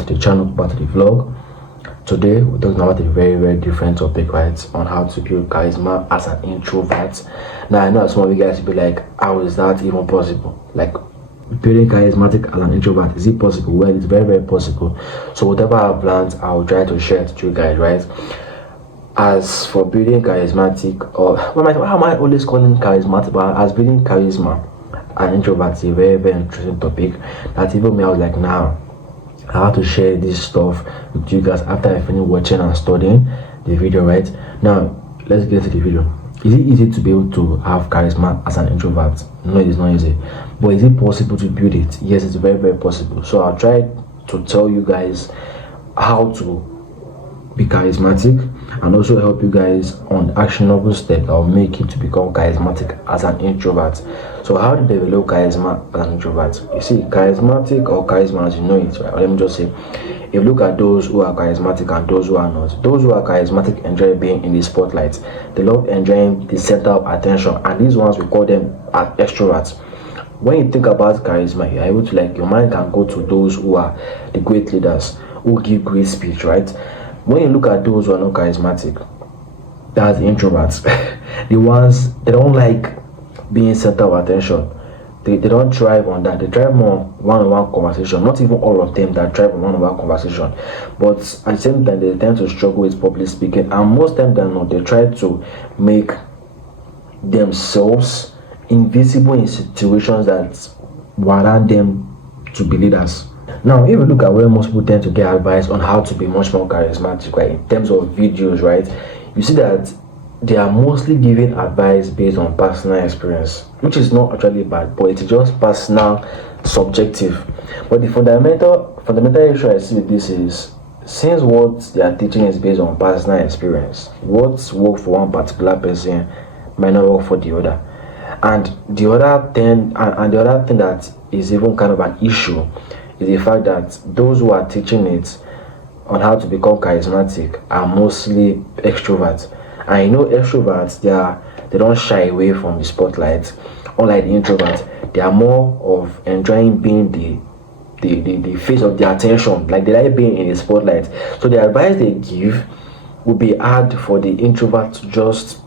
to the channel, back to the vlog. Today we're talking about a very different topic, right, on how to build charisma as an introvert. Now I know some of you guys will be like, how is that even possible? Like, building charismatic as an introvert, is it possible? Well, it's very possible. So whatever I've learned, I'll try to share it to you guys, right? As for building charismatic, or how am I always calling charismatic? But as building charisma and introvert is a very interesting topic that even me, I was like, now I have to share this stuff with you guys after I finish watching and studying the video, right? Now let's get to the video. Is it easy to be able to have charisma as an introvert? No, it is not easy. But is it possible to build it? Yes, it's very possible. So I'll try to tell you guys how to be charismatic and also help you guys on actionable steps that will make you to become charismatic as an introvert. So how to develop charisma as an introvert? You see, charismatic or charisma as you know it, right? Let me just say, if you look at those who are charismatic and those who are not, those who are charismatic enjoy being in the spotlight. They love enjoying the center of attention, and these ones we call them as extroverts. When you think about charisma, you're able to, like, your mind can go to those who are the great leaders who give great speech, right? When you look at those who are not charismatic, that's the introverts. The ones, they don't like being center of attention. They don't thrive on that. They thrive more on one-on-one conversation. Not even all of them that thrive on one-on-one conversation, but at the same time they tend to struggle with public speaking, and most times than not they try to make themselves invisible in situations that warrant them to be leaders. Now, if you look at where most people tend to get advice on how to be much more charismatic, right, in terms of videos, right, you see that they are mostly giving advice based on personal experience, which is not actually bad, but it's just personal, subjective. But the fundamental issue I see with this is, since what they are teaching is based on personal experience, what's worked for one particular person might not work for the other. And the other thing that is even kind of an issue is the fact that those who are teaching it on how to become charismatic are mostly extroverts. And you know, extroverts, they don't shy away from the spotlight. Unlike the introverts, they are more of enjoying being the face of the attention. Like, they like being in the spotlight. So the advice they give would be hard for the introvert to just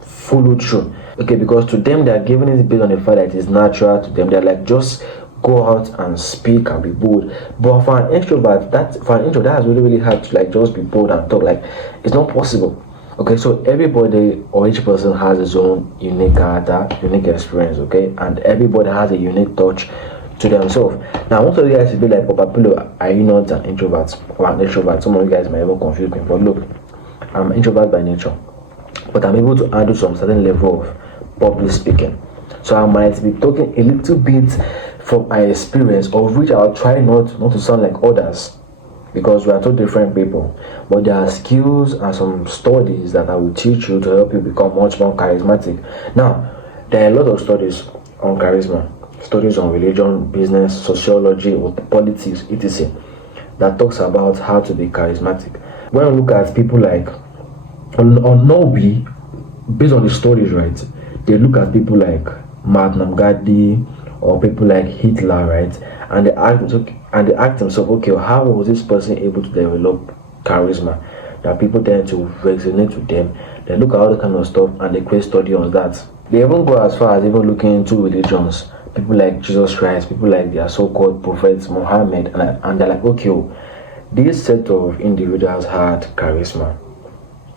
follow through. Okay, because to them they are giving it based on the fact that it is natural to them. They're like, just go out and speak and be bold. But for an introvert, that's really hard to, like, just be bold and talk. Like, it's not possible. Okay, so everybody or each person has his own unique character, unique experience, okay, and everybody has a unique touch to themselves. Now, most of you guys will be like, Papa Pillow, are you not an introvert or an extrovert? Some of you guys might even confuse me, but look, I'm an introvert by nature, but I'm able to handle some certain level of public speaking. So I might be talking a little bit from my experience, of which I'll try not to sound like others, because we are two different people. But there are skills and some studies that I will teach you to help you become much more charismatic. Now, there are a lot of studies on charisma, studies on religion, business, sociology, politics, etc., that talks about how to be charismatic. When we look at people like on Nobi, based on the stories, right, they look at people like Mahatma Gandhi or people like Hitler, right, and they ask themselves, okay, how was this person able to develop charisma that people tend to resonate with them? They look at all the kind of stuff and they create study on that. They even go as far as even looking into religions, people like Jesus Christ, people like their so-called prophets Muhammad, and they're like, okay, this set of individuals had charisma,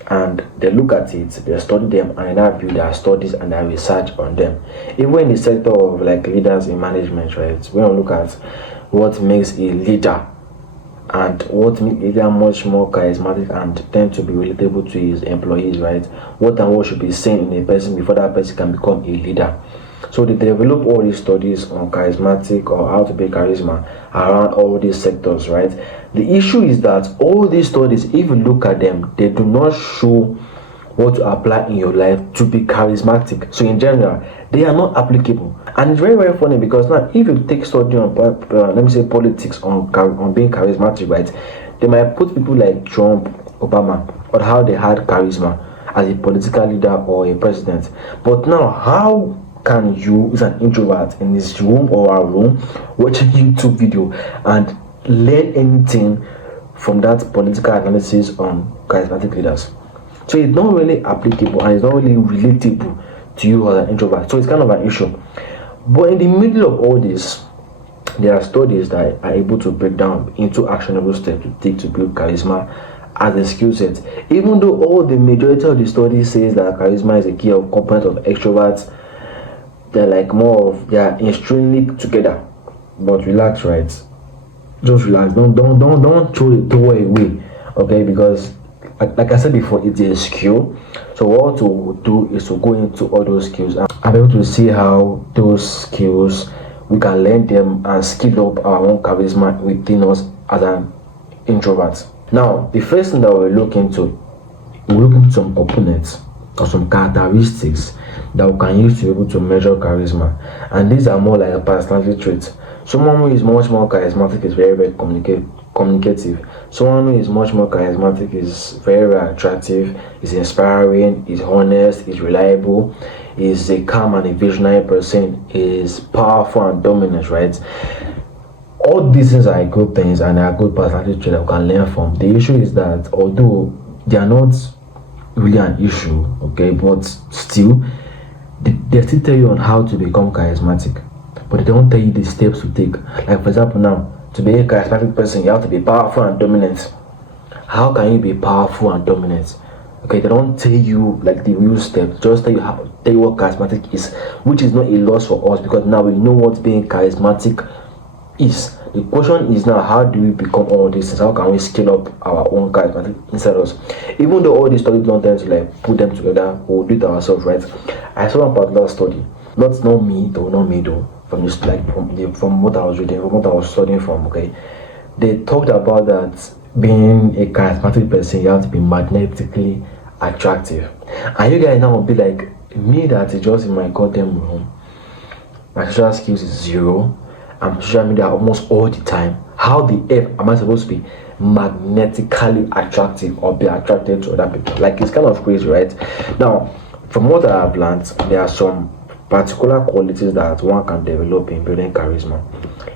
and they look at it, they study them, and they now build their studies and their research on them. Even in the sector of, like, leaders in management, right, we don't look at what makes a leader and what makes a leader much more charismatic and tend to be relatable to his employees, right? What and what should be seen in a person before that person can become a leader. So they develop all these studies on charismatic or how to be charisma around all these sectors, right? The issue is that all these studies, if you look at them, they do not show what to apply in your life to be charismatic. So in general, they are not applicable. And it's very funny, because now if you take study on let me say politics on being charismatic, right, they might put people like Trump, Obama, on how they had charisma as a political leader or a president. But now, how can you, as an introvert in this room or a room watching YouTube video, and learn anything from that political analysis on charismatic leaders. So it's not really applicable and it's not really relatable to you as an introvert. So it's kind of an issue. But in the middle of all this, there are studies that are able to break down into actionable steps to take to build charisma as a skill set. Even though all the majority of the studies says that charisma is a key of component of extroverts, they're like more of they are intrinsically together. But relax, right? Just relax. Don't throw the toy away, okay? Because like I said before, it's a skill. So what to do is to go into all those skills and be able to see how those skills we can learn them and skill up our own charisma within us as an introvert. Now, the first thing that we'll look into some components or some characteristics that we can use to be able to measure charisma, and these are more like a personality trait. Someone who is much more charismatic is very communicative. Someone who is much more charismatic is very attractive, is inspiring, is honest, is reliable, is a calm and a visionary person, is powerful and dominant, right? All these things are good things and are good personality traits that we can learn from. The issue is that although they are not really an issue, okay, but still they still tell you on how to become charismatic, but they don't tell you the steps to take. Like for example, now to be a charismatic person, you have to be powerful and dominant. How can you be powerful and dominant? Okay, they don't tell you like the real steps. Just tell you what charismatic is, which is not a loss for us because now we know what being charismatic is. The question is now, how do we become all these things? How can we scale up our own charismatic inside us? Even though all these studies don't tend to like put them together, we'll do it ourselves, right? I saw one particular study, not me though, from this like from what I was reading, from what I was studying from. Okay, they talked about that being a charismatic person, you have to be magnetically attractive, and you guys now will be like me that is just in my goddamn room. My social skills is zero. I'm social media almost all the time. How the F am I supposed to be magnetically attractive or be attracted to other people? Like it's kind of crazy, right? Now, from what I have learned, there are some particular qualities that one can develop in building charisma,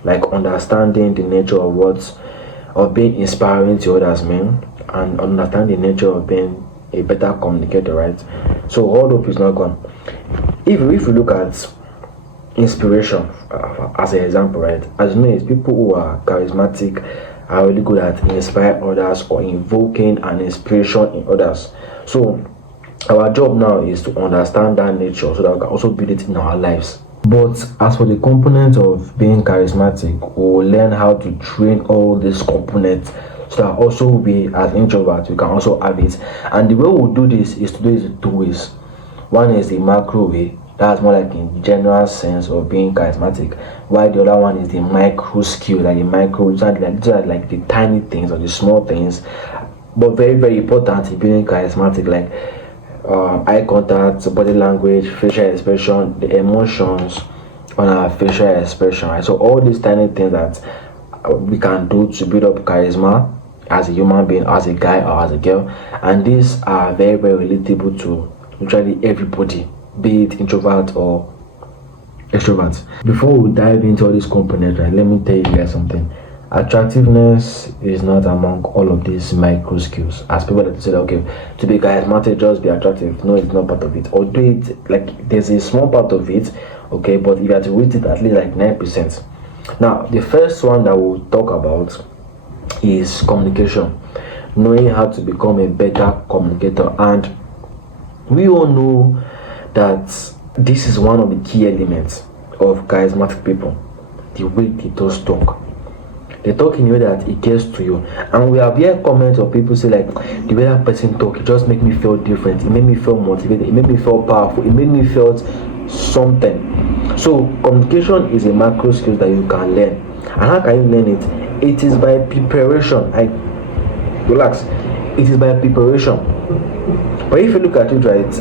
like understanding the nature of being inspiring to others, man, and understand the nature of being a better communicator, right? So all hope is not gone. If you look at inspiration as an example, right? As you know, it's people who are charismatic are really good at inspiring others or invoking an inspiration in others. So our job now is to understand that nature so that we can also build it in our lives. But as for the component of being charismatic, we will learn how to train all these components so that also we as introverts we can also have it. And the way we'll do this is to do it in two ways. One is the macro way. That's more like in general sense of being charismatic, while the other one is the micro skill, like the micro, these are like the tiny things or the small things, but very, very important in being charismatic, like eye contact, body language, facial expression, the emotions on our facial expression, right? So all these tiny things that we can do to build up charisma as a human being, as a guy or as a girl, and these are very, very relatable to literally everybody, be it introvert or extrovert. Before we dive into all these components, right, let me tell you guys something. Attractiveness is not among all of these micro skills. As people like to say, okay, to be charismatic, just be attractive. No, it's not part of it. Although it like there's a small part of it, okay, but if you have to rate it at least like 9%. Now, the first one that we'll talk about is communication. Knowing how to become a better communicator, and we all know that this is one of the key elements of charismatic people. The way they just talk. They talk in a way that it gets to you. And we have heard comments of people say like, the way that person talk, it just make me feel different. It made me feel motivated. It made me feel powerful. It made me feel something. So communication is a macro skill that you can learn. And how can you learn it? It is by preparation. Relax. It is by preparation. But if you look at it, right,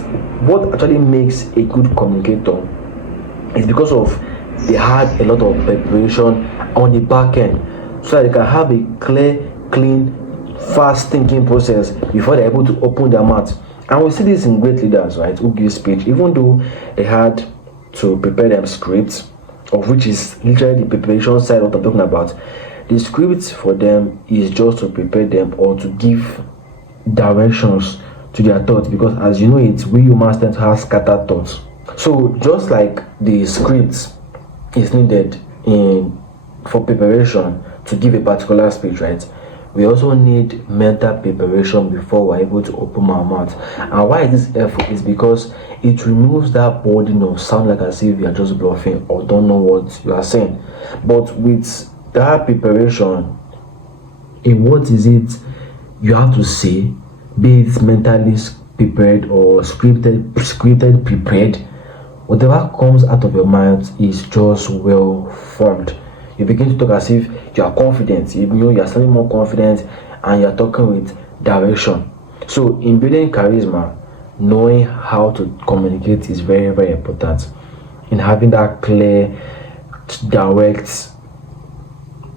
what actually makes a good communicator is because of they had a lot of preparation on the back end, so that they can have a clear, clean, fast thinking process before they're able to open their mouth. And we see this in great leaders, right, who give speech, even though they had to prepare them scripts, of which is literally the preparation side of what I'm talking about. The script for them is just to prepare them or to give directions to their thoughts, because as you know it, we humans tend to have scattered thoughts. So just like the script is needed in for preparation to give a particular speech, right? We also need mental preparation before we're able to open our mouth. And why this effort is because it removes that burden of sound like as if you are just bluffing or don't know what you are saying. But with that preparation, in what is it you have to say, be it mentally prepared or scripted prepared, whatever comes out of your mouth is just well formed. You begin to talk as if you are confident, you know, you are sounding more confident, and you are talking with direction. So in building charisma, knowing how to communicate is very, very important. In having that clear, direct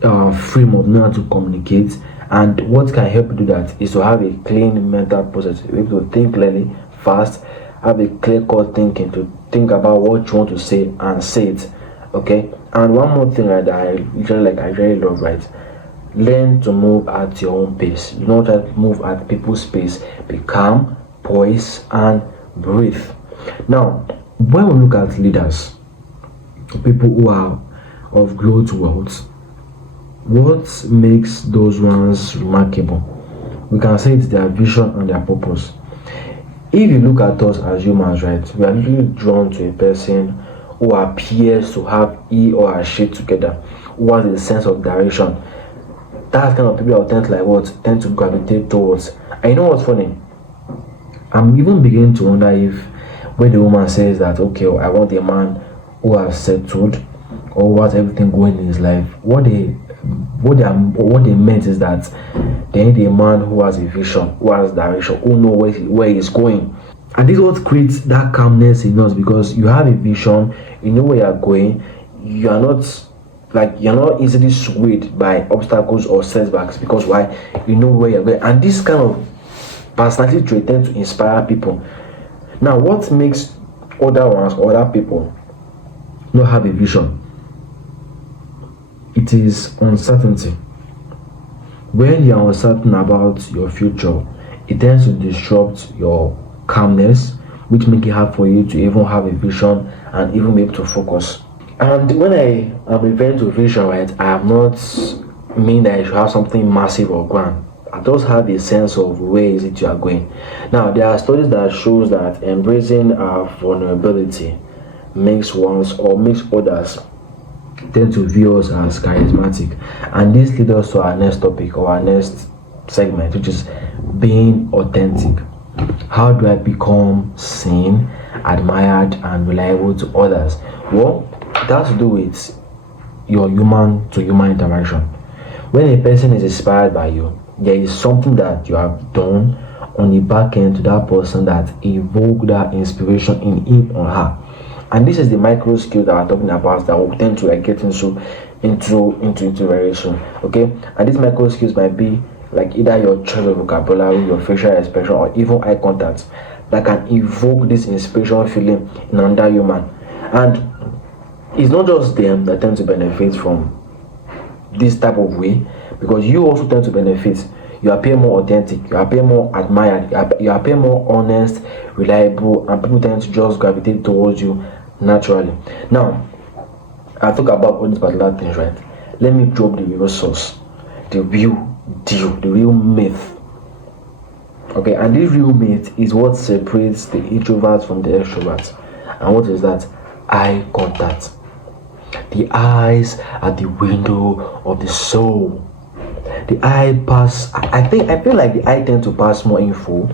frame of knowing how to communicate. And what can help you do that is to have a clean mental process. You're able to think clearly, fast, have a clear cut thinking to think about what you want to say and say it. Okay. And one more thing that I really love, right? Learn to move at your own pace. You don't have to move at people's pace. Be calm, poise, and breathe. Now, when we look at leaders, people who are of growth wealth, what makes those ones remarkable? We can say it's their vision and their purpose. If you look at us as humans, right, we are usually drawn to a person who appears to have he or her shit together, who has a sense of direction. That's kind of people I tend to gravitate towards. And you know what's funny? I'm even beginning to wonder if when the woman says that, okay, I want a man who has settled or who has everything going in his life, what they meant is that they need a man who has a vision, who has direction, who knows where he's going. And this is what creates that calmness in us, because you have a vision, you know where you're going, you're not easily swayed by obstacles or setbacks, because why? You know where you're going. And this kind of personality trait tends to inspire people. Now, what makes other people not have a vision? It is uncertainty. When you are uncertain about your future, it tends to disrupt your calmness, which make it hard for you to even have a vision and even be able to focus. And when I am referring to vision, right, I have not mean that you should have something massive or grand. I just have a sense of where is it you are going. Now, there are studies that shows that embracing our vulnerability makes others tend to view us as charismatic. And this leads us to our next topic or our next segment, which is being authentic. How do I become seen, admired, and reliable to others? Well, it has to do with your human to human interaction. When a person is inspired by you, there is something that you have done on the back end to that person that evoked that inspiration in him or her. And this is the micro skill that I'm talking about that we tend to get into very soon. Okay, and these micro skills might be like either your choice of vocabulary, your facial expression, or even eye contact that can evoke this inspiration feeling in another human. And it's not just them that tend to benefit from this type of way, because you also tend to benefit. You appear more authentic, you appear more admired, you appear more honest, reliable, and people tend to just gravitate towards you naturally. Now, I talk about all these particular things, right? Let me drop the real source, the real deal, the real myth. Okay, and this real myth is what separates the introverts from the extroverts. And what is that? Eye contact. The eyes are the window of the soul. The eye I feel like the eye tends to pass more info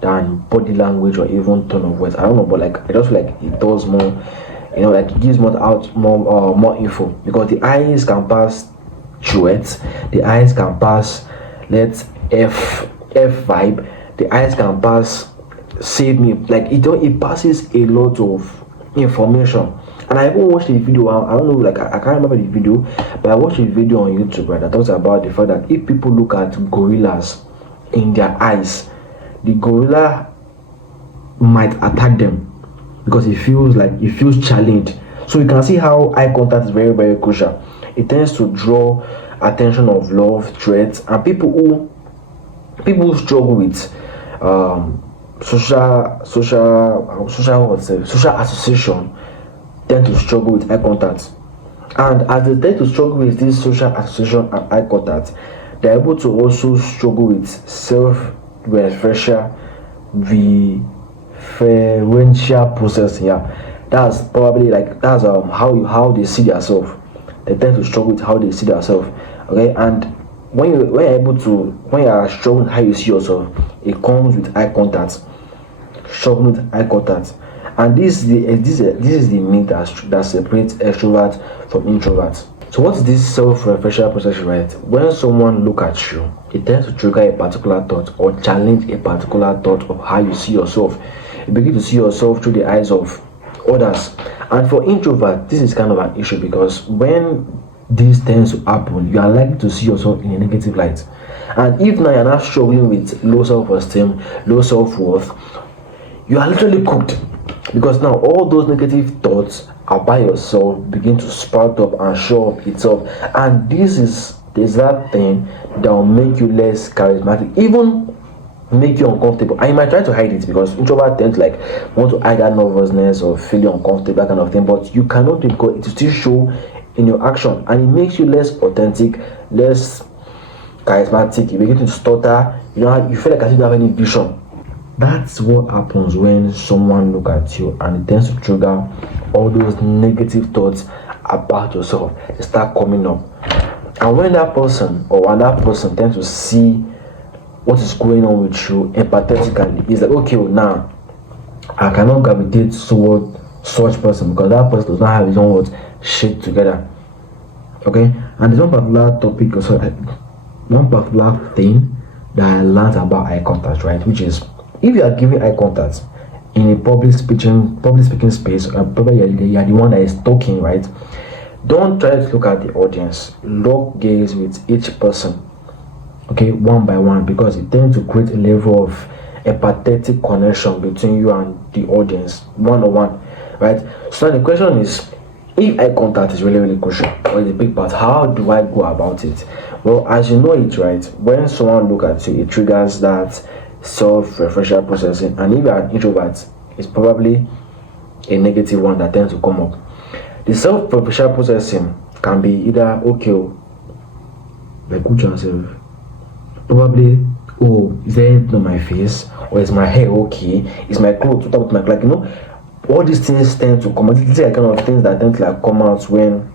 than body language or even tone of voice. I don't know, but I just feel like it does more, it gives more info, because the eyes can pass duets, the eyes can pass F vibe, the eyes can pass save me, it passes a lot of information. And I even watched a video, I don't know, I can't remember the video, but I watched a video on YouTube, right, that talks about the fact that if people look at gorillas in their eyes, the gorilla might attack them because it feels challenged. So you can see how eye contact is very, very crucial. It tends to draw attention of love, threats, and people who struggle with social association tend to struggle with eye contact. And as they tend to struggle with this social association and eye contact, they're able to also struggle with self-referential referential processing. Yeah, that's probably like that's how they see themselves. They tend to struggle with how they see themselves. Okay, and when you are struggling with how you see yourself, it comes with eye contact. Struggling with eye contact, and this is the myth that separates extroverts from introverts. So what is this self-referential process, right? When someone look at you, it tends to trigger a particular thought or challenge a particular thought of how you see yourself. You begin to see yourself through the eyes of others. And for introvert, this is kind of an issue because when this tends to happen, you are likely to see yourself in a negative light. And if now you're not struggling with low self-esteem, low self-worth, you are literally cooked, because now all those negative thoughts about yourself begin to sprout up and show up itself, and there's that thing that will make you less charismatic, even make you uncomfortable. And you might try to hide it because introverts tend to like want to hide that nervousness or feeling uncomfortable, that kind of thing, but you cannot do it because it will still show in your action, and it makes you less authentic, less charismatic. You begin to stutter, you feel like as if you don't have any vision. That's what happens when someone look at you, and it tends to trigger all those negative thoughts about yourself. They start coming up, and when that person or another person tends to see what is going on with you empathetically, it's like, okay, now I cannot gravitate toward such person because that person does not have his own words shit together. Okay, and there's one particular topic, also one particular thing that I learned about eye contact, right? Which is, if you are giving eye contact in a public speaking space, probably you are the one that is talking, right? Don't try to look at the audience. Lock gaze with each person, okay, one by one, because it tends to create a level of empathetic connection between you and the audience, one on one, right? So the question is, if eye contact is really, really crucial or is a big part, how do I go about it? Well, as you know it, right, when someone look at you, it triggers that self-referential processing, and if you are an introvert, it's probably a negative one that tends to come up. The self-referential processing can be either, okay, like good yourself, probably, oh, is there anything on my face, or is my hair okay, is my clothes what about my, like, all these things tend to come out. These are kind of things that tend to like come out when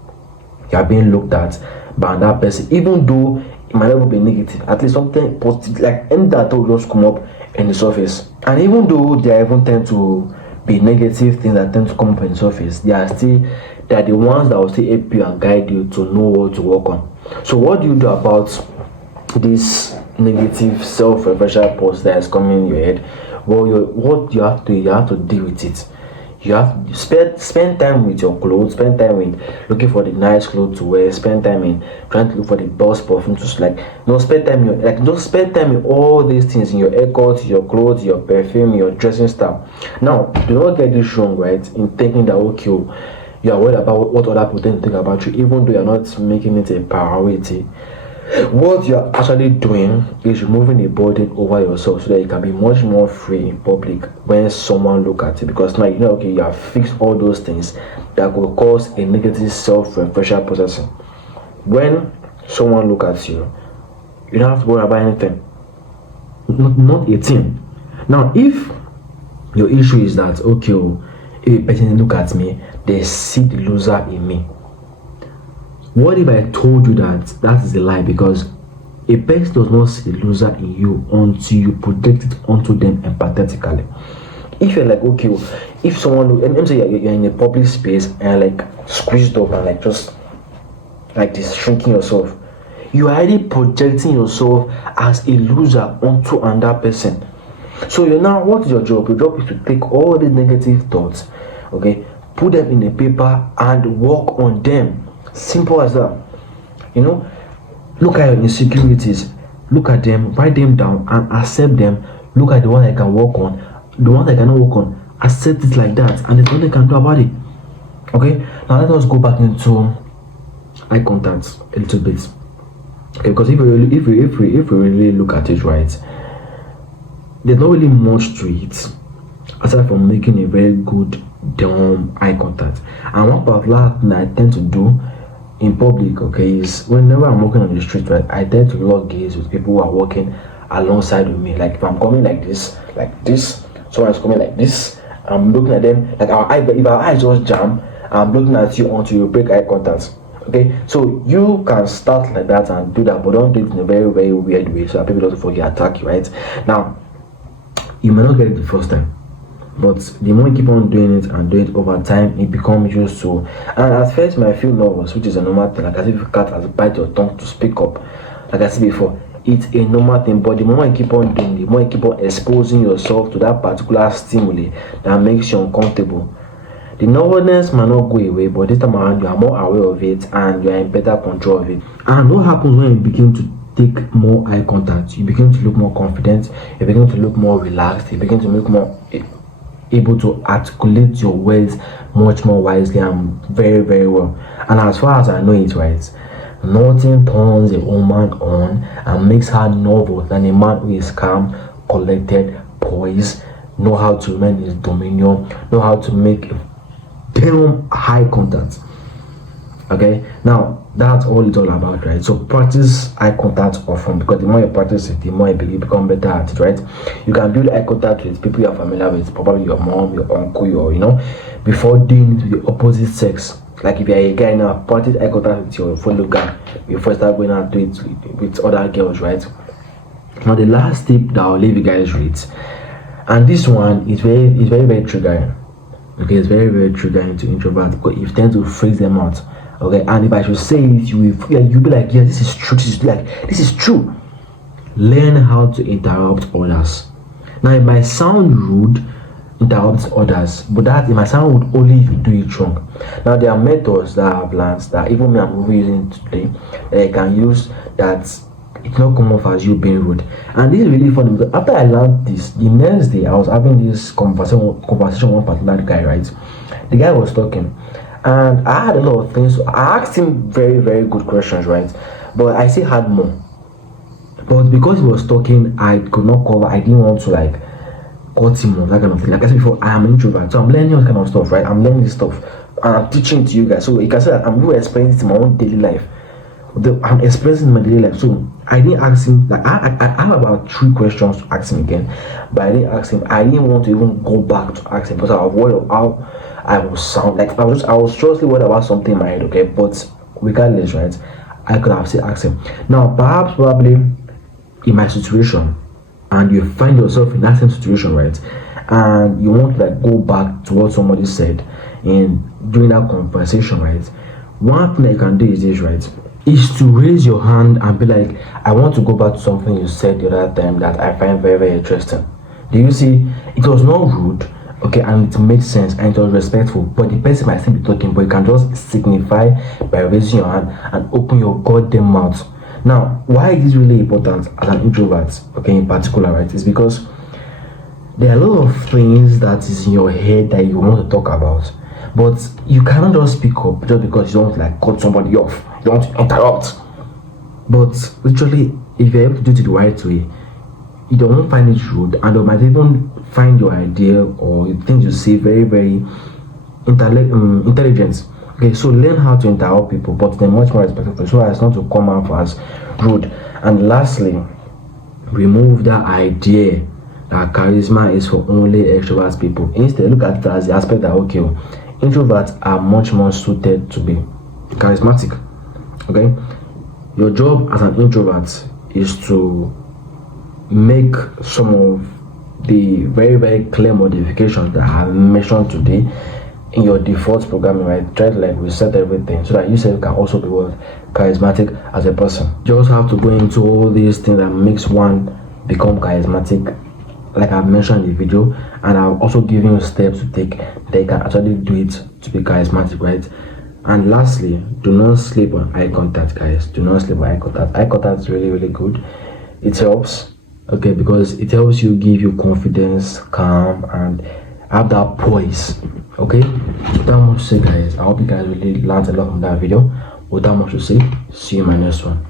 you are being looked at by that person, even though it might not be negative, at least something positive, like any data will just come up in the surface. And even though there even tend to be negative things that tend to come up in the surface, they are the ones that will still help you and guide you to know what to work on. So what do you do about this negative self-referential post that is coming in your head? Well, what you have to deal with it. You have to spend time with your clothes, spend time in looking for the nice clothes to wear, spend time in trying to look for the best perfume to spend time in all these things, in your haircut, your clothes, your perfume, your dressing style. Now, do not get this wrong, right, in thinking that, okay, you are worried about what other people think about you, even though you are not making it a priority. What you are actually doing is removing a burden over yourself so that you can be much more free in public when someone look at you, because now okay, you have fixed all those things that could cause a negative self-referential processing. When someone look at you, you don't have to worry about anything, not a thing. Now, if your issue is that, okay, if a person look at me, they see the loser in me. What if I told you that is a lie? Because a person does not see the loser in you until you project it onto them empathetically. If you're like, okay, if someone, let me say you're in a public space and like squeezed up and like just like this shrinking yourself, you are already projecting yourself as a loser onto another person. So what is your job? Your job is to take all the negative thoughts, okay, put them in a paper and work on them. Simple as that. Look at your insecurities, look at them, write them down and accept them. Look at the one I can work on, the one I cannot work on, accept it like that, and there's nothing I can do about it. Okay, now let us go back into eye contact a little bit. Okay, because if we really look at it, right, there's not really much to it aside from making a very good eye contact. And one particular thing I tend to do in public, okay, is whenever I'm walking on the street, right, I tend to lock gaze with people who are walking alongside with me. Like if I'm coming like this, someone's coming like this, I'm looking at them, like if our eyes just jam, I'm looking at you until you break eye contact. Okay, so you can start like that and do that, but don't do it in a very, very weird way so that people don't forget attack you, right? Now, you may not get it the first time, but the more you keep on doing it and do it over time, it becomes used to. And at first, you might feel nervous, which is a normal thing, like as if a cat has bite your tongue to speak up. Like I said before, it's a normal thing, but the more you keep on doing, the more you keep on exposing yourself to that particular stimuli that makes you uncomfortable. The nervousness might not go away, but this time around you are more aware of it and you are in better control of it. And what happens when you begin to take more eye contact? You begin to look more confident, you begin to look more relaxed, you begin to look more able to articulate your words much more wisely and very, very well. And as far as I know it, right, nothing turns a woman on and makes her nervous than a man who is calm, collected, poised, know how to remain his dominion, know how to make damn high contact. Okay, now that's all it's all about, right? So practice eye contact often, because the more you practice it, the more you become better at it, right? You can build eye contact with people you're familiar with, probably your mom, your uncle, before doing it with the opposite sex. Like if you're a guy now, practice eye contact with your fellow guy before you start going out to it with other girls, right? Now the last tip that I'll leave you guys with, and this one is very, very triggering. Okay, it's very, very triggering to introverts because you tend to freeze them out. Okay, and if I should say it, you'll be like, yeah, this is true. This is true. Learn how to interrupt others. Now, it might sound rude, interrupt others, but that it might sound rude only if you do it wrong. Now, there are methods that I've learned that even me I'm using today that I can use that it's not come off as you being rude. And this is really funny because after I learned this, the next day I was having this conversation with one particular guy, right? The guy was talking, and I had a lot of things. I asked him very, very good questions, right? But I still had more. But because he was talking, I could not cover. I didn't want to like cut him on that kind of thing. Like I said before, I am an introvert, so I'm learning all kind of stuff, right? I'm learning this stuff, and I'm teaching to you guys. So you can say that I'm really experiencing my own daily life. I'm expressing my daily life. So I didn't ask him, like I have about 3 questions to ask him again, but I didn't ask him. I didn't want to even go back to ask him because I was worried of how I would sound. Like I was seriously worried about something in my head, okay? But regardless, right, I could have still asked him. Now probably in my situation, and you find yourself in that same situation, right, and you want to like go back to what somebody said in during that conversation, right, one thing that you can do is this, right, is to raise your hand and be like, I want to go back to something you said the other time that I find very, very interesting. Do you see? It was not rude, okay, and it makes sense and it was respectful, but the person might still be talking, but you can just signify by raising your hand and open your goddamn mouth. Now, why is this really important as an introvert, okay, in particular, right, is because there are a lot of things that is in your head that you want to talk about, but you cannot just speak up just because you don't like cut somebody off. You don't want to interrupt. But literally, if you're able to do it the right way, you don't find it rude, and you might even find your idea or things you say very, very intelligent. Okay, so learn how to interrupt people, but they're much more respectful, so as not to come out as rude. And lastly, remove that idea that charisma is for only extrovert people. Instead, look at it as the aspect that okay, introverts are much more suited to be charismatic. Okay, your job as an introvert is to make some of the very, very clear modifications that I mentioned today in your default programming, right? Try to like reset everything so that you can also be charismatic as a person. You also have to go into all these things that makes one become charismatic, like I've mentioned in the video, and I've also given you steps to take that you can actually do it to be charismatic, right? And lastly, do not sleep on eye contact, guys. Do not sleep on eye contact. Eye contact is really, really good. It helps, okay, because it helps you give you confidence, calm, and have that poise. Okay, without much to say, guys, I hope you guys really learned a lot from that video. Without much to say, see you in my next one.